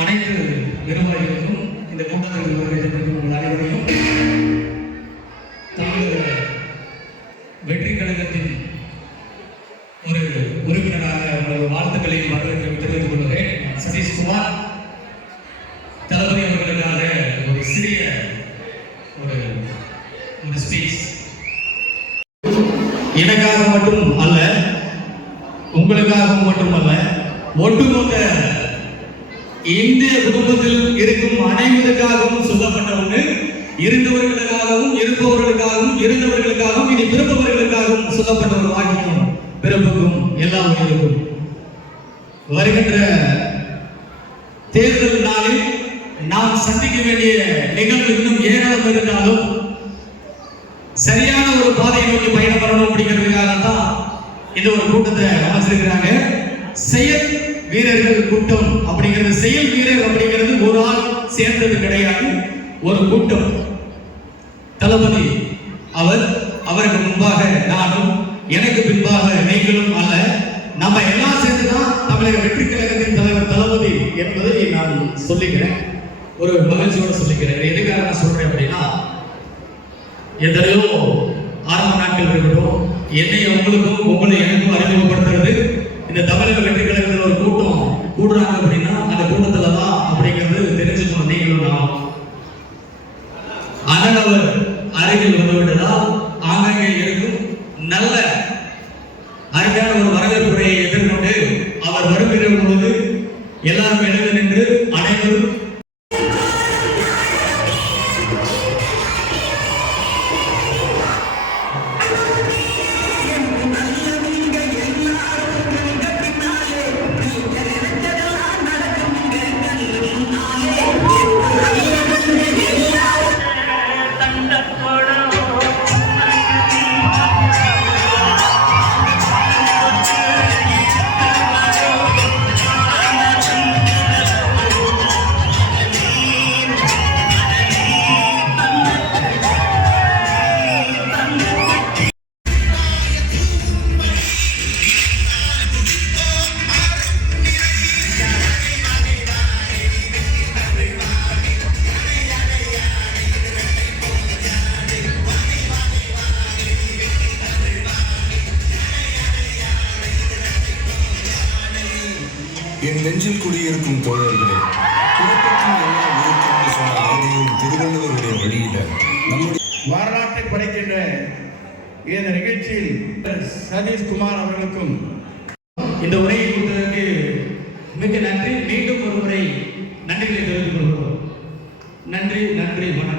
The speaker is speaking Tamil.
அனைத்து நிர்வாகிகளுக்கும் இந்த கூட்டத்தில் உங்கள் அனைவரையும் தமிழக வெற்றி கழகத்தின் ஒரு உறுப்பினராக உங்களது வாழ்த்துக்களை தெரிவித்துக் கொள்கிறேன். சதீஷ்குமார் தளபதி அவர்களுக்காக ஒரு சிறிய ஒரு ஸ்பீச். எனக்காக மட்டும் அல்ல, உங்களுக்காகவும் மட்டுமல்ல, ஒட்டுமொத்த இந்திய குடும்பத்தில் இருக்கும் அனைவருக்காகவும் சொல்லப்பட்ட ஒன்று. இருந்தவர்களுக்காகவும் இருப்பவர்களுக்காகவும் இருந்தவர்களுக்காகவும் இனி பிறப்பவர்களுக்காகவும் சொல்லப்பட்ட ஒரு வாக்கியம். பிறப்புக்கும் எல்லா உயிர்களுக்கும். வருகின்ற தேர்தல் நாளில் நாம் சந்திக்க வேண்டிய நிகழ்வு இன்னும் ஏராளம் இருந்தாலும் சரியான ஒரு பாதையை நோக்கி பயணம் பண்ணணும் அப்படிங்கிறதுக்காகத்தான் இந்த ஒரு கூட்டத்தை அமைச்சிருக்கிறாங்க. செயல் வீரர்கள் கூட்டம் அப்படிங்கிறது, செயல் வீரர் அப்படிங்கிறது ஒரு ஆள் சேர்ந்தது கிடையாது, ஒரு கூட்டம். தளபதி அவருக்கு முன்பாக நானும், எனக்கு பின்பாக நீங்களும் அல்ல, நம்ம எல்லாம் சேர்ந்துதான் தமிழக வெற்றி கழகத்தின் தலைவர் தளபதி என்பதை நான் சொல்லிக்கிறேன். ஒரு மகிழ்ச்சியோட சொல்லிக்கிறேன். எதுக்காக நான் சொல்றேன் அப்படின்னா, எத்தனையோ ஆரம்ப நாட்கள் இருக்கட்டும், என்னை உங்களுக்கும் உங்களை எனக்கும் அறிமுகப்படுத்துறது இந்த தமிழக வெற்றி கழகத்தில் ஒரு கூட்டம் கூடுறாங்க அப்படின்னா அந்த கூட்டத்துல தான் அப்படிங்கிறது தெரிஞ்சுக்கணும். நீங்களும் நான் அண்ணனவர் அருகில் வந்துவிட்டதால் ஆங்காங்கே இருக்கும் நல்ல அருமையான ஒரு வரவேற்புரையை எதிர்கொண்டு அவர் வருகிற பொழுது எல்லாரும் எழுந்து நின்று அனைவரும் என் நெஞ்சில் குடியிருக்கும் தோழர்களே, குடும்பத்தின் எல்லா உயிர்க்கும் சொன்ன ஆதியும் திருவள்ளுவருடைய வழியில நம்முடைய வரலாற்றை படைக்கின்ற இந்த நிகழ்ச்சியில் சதீஷ்குமார் அவர்களுக்கும் இந்த உரையை கொடுத்ததற்கு மிக நன்றி. மீண்டும் ஒரு முறை நன்றிகளை தெரிவித்துக் கொள்கிறோம். நன்றி, வணக்கம்.